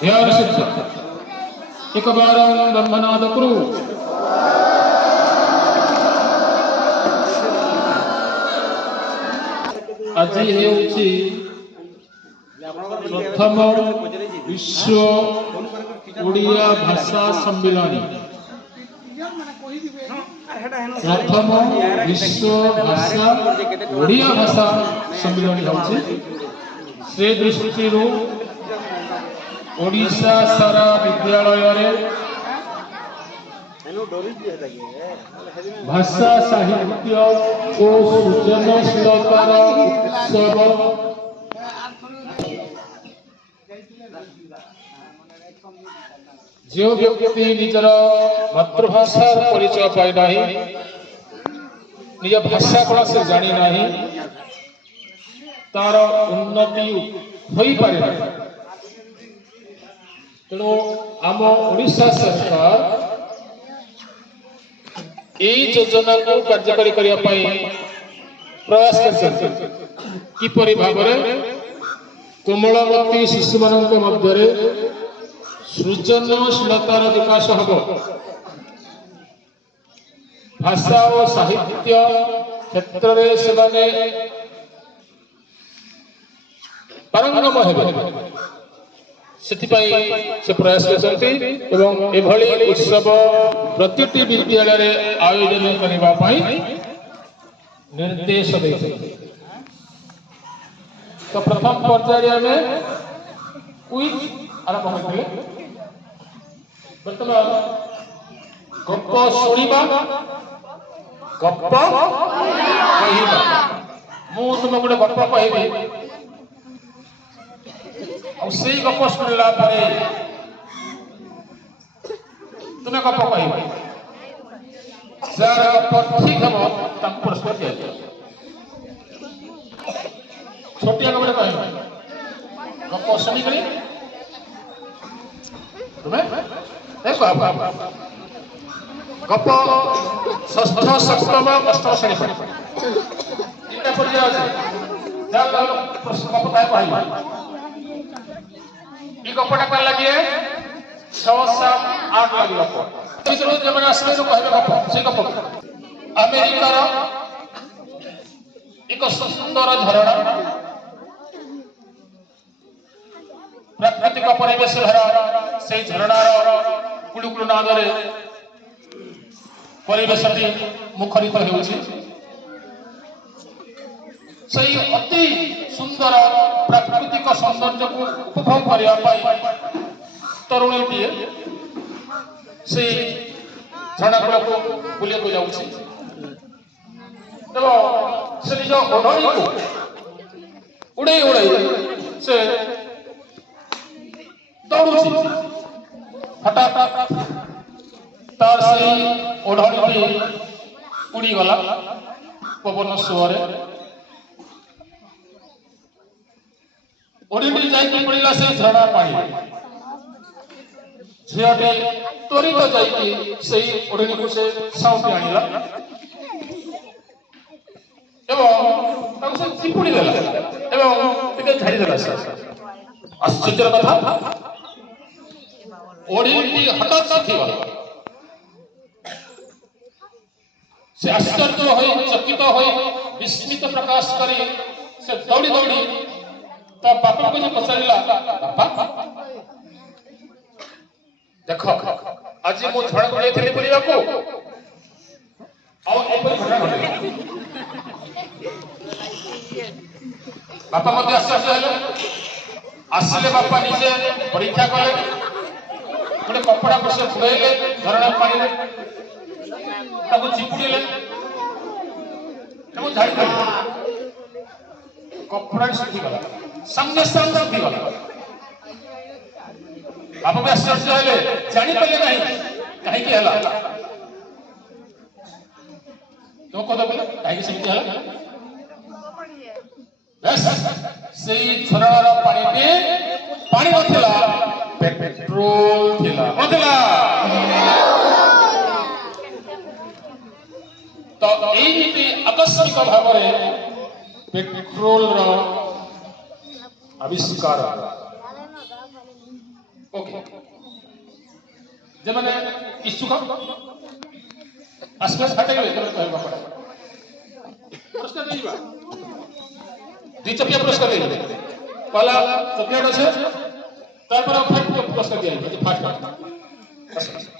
ध्यान सिद्ध एक बार ब्रह्मनाद कुरु आज हेउछि प्रथम विश्व ओडिया भाषा सम्मेलन प्रथम विश्व भाषा ओडिया भाषा सम्मेलन होछि से दृष्टि ओडिशा सारा विद्यालय रे भाषा साहित्य और सृजनशीलतार उत्सव जो व्यक्ति निजर मातृभाषा परिचय पाए नहीं निज भाषा कौन से जानी नहीं तार उन्नति होई पारे नहीं तेणु आम ओडिशा सरकार यही योजना को कार्यकारी करने प्रयास कर किपरि भाव कोमलवती शिशु मान मध्य सृजनशीलतार विकास हम भाषा और साहित्य क्षेत्र में से पारंगम हेबे से प्रयास कर उत्सव प्रति विद्यालय रे आयोजन करने निर्देश दे तो प्रथम पर्याय में क्विज आरंभ होते बर्तमान गप शुणा गप कहवा मु तुम गोटे गप कहबी से गप शुणला तुम्हें गप कह जार गप ठीक हम पुरस्कार दिया छोटिया गप कह गप शुणिक तुम्हें गप षष्ठ सप्तम अष्टम श्रेणी तीन पर्याय गप कह गपटा कर लगे 6 7 8 लगी गप जब आसले कहबे गप से गप अमेरिकार एक सुंदर झरणा प्राकृतिक परिवेश भरा से झरणार कुलुकुलु नादरे परिवेशटी मुखरित होउछि सही अति सुंदर प्राकृतिक सौंदर्य को उपभोग करने तरुणीटीए से झरणाकूल को बुले को जाऊँ से निज ओढ़णी को उड़े उड़े से दौड़ुची हठात तार से ओढ़णी उड़ीगला पवन सुअरे ओडिटी जाइके पड़िला से झरना पानी झियाटे त्वरित जाइके सेही ओडिनी को से साउंड आनिला एवं ताको से चिपुड़ी देला एवं टिके झाड़ी देला से आश्चर्य कथा ओडिटी हठात सिखिगला से आश्चर्य होई चकित होई विस्मित प्रकाश करी से दौड़ी दौड़ी तो बापा को जो पचारिला बापा देखो आज मु झड़ को जाइथिली बुलिया को आ एपर घटना घटे बापा मते आश्चर्य हेले आसिले बापा निजे परीक्षा कले गोटे कपड़ा को से फुड़ेले झरना पानी रे ताको चिपुड़ीले ताको झाड़ी देले कपड़ा सुखी गला संगे संग सुखी गला बापा भी आश्चर्य हेले जानी पारे नहीं कहीं के हला तो कद बोले कहीं सेमती हला बस से झरणार पानी नथिला पेट्रोल थिला नथिला तो एइति आकस्मिक भाव पेट्रोल रो आविष्कार ओके जे माने इच्छुक आसपास हटे गए जब कहबा पड़ा पुरस्कार देइबा दी चकिया पुरस्कार देइबा पहला चॉकलेट আছে তারপর পুরস্কার দিই ফার্স্ট